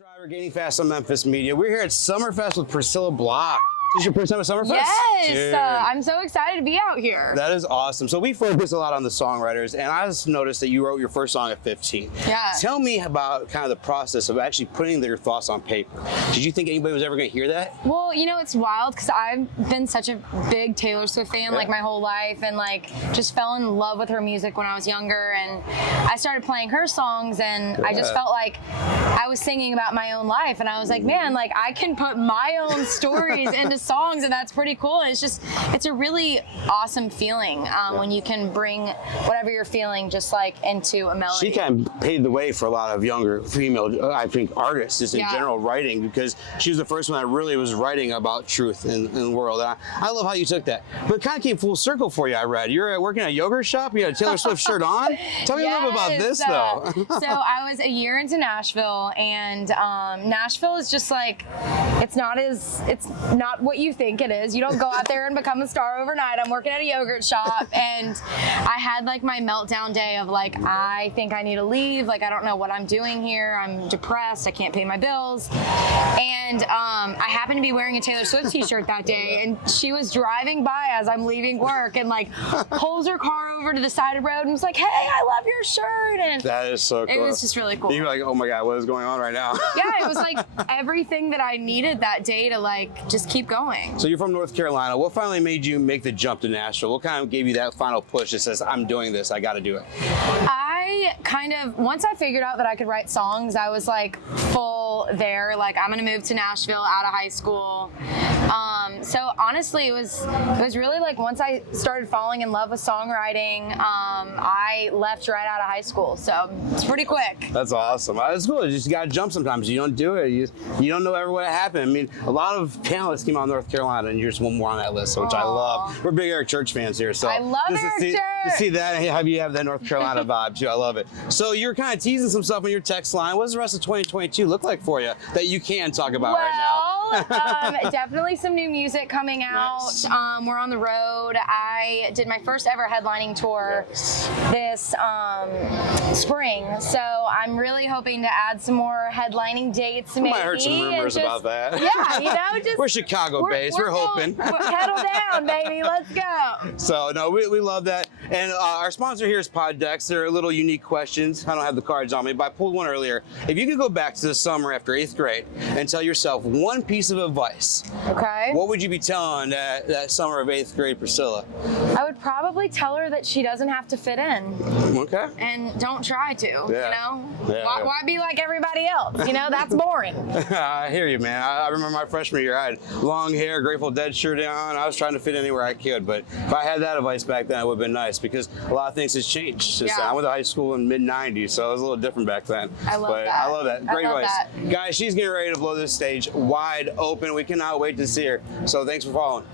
Driver, Gaining Fast on Memphis Media. We're here at SummerFest with Priscilla Block. This is your first time at SummerFest? Yes, I'm so excited to be out here. That is awesome. So we focus a lot on the songwriters, and I just noticed that you wrote your first song at 15. Yeah. Tell me about kind of the process of actually putting your thoughts on paper. Did you think anybody was ever going to hear that? Well, you know, it's wild because I've been such a big Taylor Swift fan like my whole life, and like just fell in love with her music when I was younger, and I started playing her songs, and I just felt like I was singing about my own life, and I was like, man, like I can put my own stories into songs, and that's pretty cool. And it's a really awesome feeling when you can bring whatever you're feeling just like into a melody. She kind of paved the way for a lot of younger female, I think, artists just in general writing, because she was the first one that really was writing about truth in the world. And I love how you took that. But it kind of came full circle for you, I read. You're working at a yogurt shop, you had a Taylor Swift shirt on. Tell me a little bit about this, though. So I was a year into Nashville, and Nashville is just like, it's not what you think it is. You don't go out there and become a star overnight. I'm working at a yogurt shop, and I had like my meltdown day of like, I think I need to leave. Like, I don't know what I'm doing here. I'm depressed. I can't pay my bills. And I happened to be wearing a Taylor Swift t-shirt that day, and she was driving by as I'm leaving work and like pulls her car over to the side of the road and was like, hey, I love your shirt. And that is so cool. It was just really cool. You were like, oh my God, what is going on right now? Yeah, it was like everything that I needed that day to like just keep going. So you're from North Carolina. What finally made you make the jump to Nashville? What kind of gave you that final push that says, I'm doing this, I got to do it? I kind of, once I figured out that I could write songs, I was like full there. Like, I'm going to move to Nashville out of high school. So honestly, it was really like once I started falling in love with songwriting, I left right out of high school. So it's pretty quick. That's awesome. That's cool. You just got to jump sometimes. You don't do it. You don't know ever what happened. I mean, a lot of talents came out of North Carolina, and you're just one more on that list, which I love. We're big Eric Church fans here. So I love Eric Church. To see that, have you have that North Carolina vibe too. I love it. So you're kind of teasing some stuff on your text line. What does the rest of 2022 look like for you that you can talk about right now? Definitely some new music coming out. Nice. We're on the road. I did my first ever headlining tour this spring, so I'm really hoping to add some more headlining dates. Maybe. I might heard some rumors about that. Yeah, you know, just we're Chicago-based. We're hoping. Pedal down, baby. Let's go. So no, we love that. And our sponsor here is Pod Decks. They're little unique questions. I don't have the cards on me, but I pulled one earlier. If you could go back to the summer after 8th grade and tell yourself one piece of advice, okay, what would you be telling that summer of 8th grade Priscilla? I would probably tell her that she doesn't have to fit in. Okay. And don't try to, you know? Yeah, why be like everybody else? You know, that's boring. I hear you, man. I remember my freshman year, I had long hair, Grateful Dead shirt on. I was trying to fit anywhere I could, but if I had that advice back then, it would have been nice, because a lot of things has changed. I went to high school in mid-90s, so it was a little different back then. I love that. Great advice. Guys, she's getting ready to blow this stage wide open. We cannot wait to see her. So thanks for following.